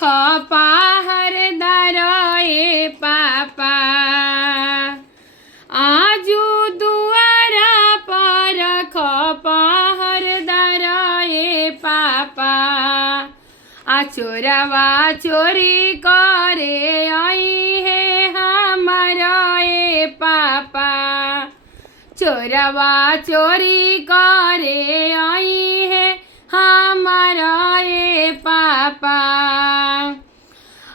खपाहर दरए पापा। आजू दुआरा पर खपाहर दरए पापा। आ चोरवा चोरी करे आई है हमारे पापा। चोरवा चोरी करे आई है हमारे पापा।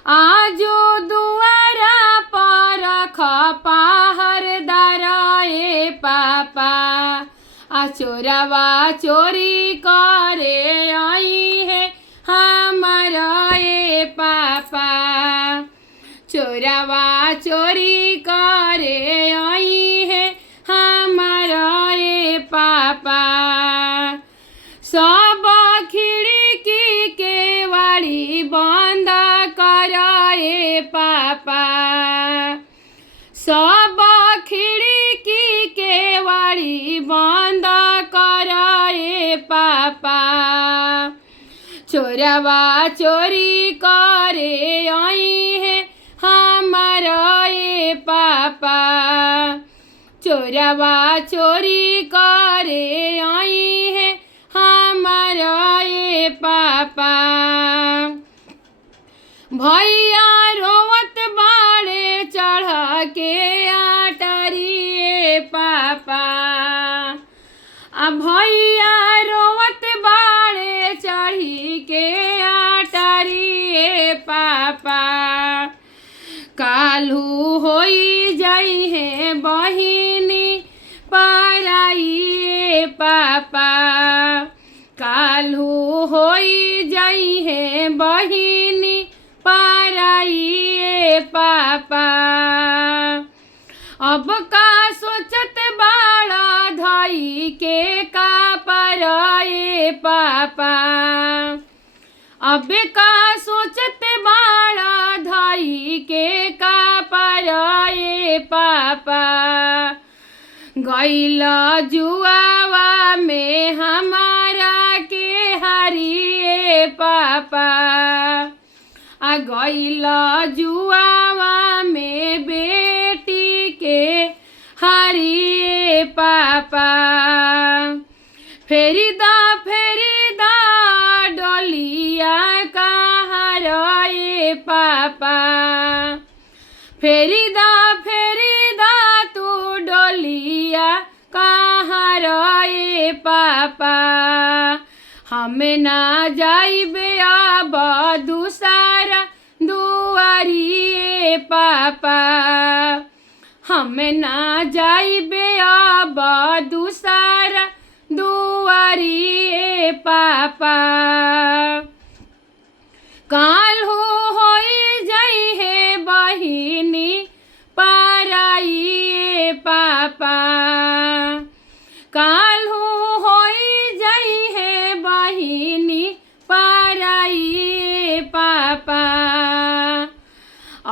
आजो दुआरा पर खपाहर दरए पापा। आ चोरवा चोरी करे आई है हमारे पापा। चोरवा चोरी करे आई है हमारे पापा। सब खिड़की के वाड़ी बंद कराए पापा। सब खिड़की के वाड़ी बंद कराए पापा। चोरवा चोरी करे आई है हमारे पापा। चोरवा चोरी करे आई है हमारे पापा। भैया रोवत बाड़े चढ़ के आटरिए पापा। आ भैया रोवत बाड़े चढ़ी के आटरिए पापा। काल्हू होई जाई है बहिनी पराइए पापा। काल्हू होई जाई है बहिनी पराइए पापा। अब का सोचत बाड़ा धाई के का पराए पापा। अब का सोचत बाड़ा धाई के का पराए पापा। गइल जुआवा में हमारा के हरिए पापा। आ गइल जुआवा में बेटी के हरिए पापा। फेरिदा डोलिया कहाँ रहे पापा। फेरिदा तू डोलिया कहाँ रहे पापा। हमें ना जाइबे अब दूसरा दुआरिए पापा। हमें ना जाइबे अब दूसरा दुआरिए पापा। काल्हू होई जाई है बहिनी पराइए पापा। काल्हू होई जाई है बहिनी पराइए पापा।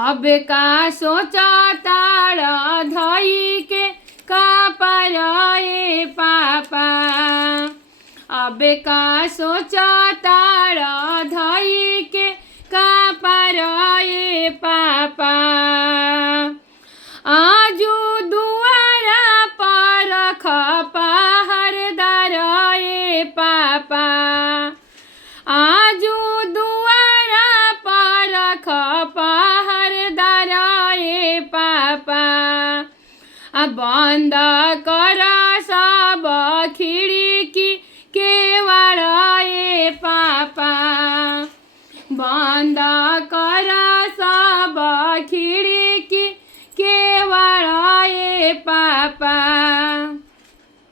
अब का सोचा तारा धई के का पराए पापा। अब का सोचा तारा धई के का पराए पापा। आजू दुआरा पर खपाहर दरए पापा। आजू दुआरा पर खपाहर दरए पापा। बंद कर सब खिड़की के वाड़े पापा। बंद कर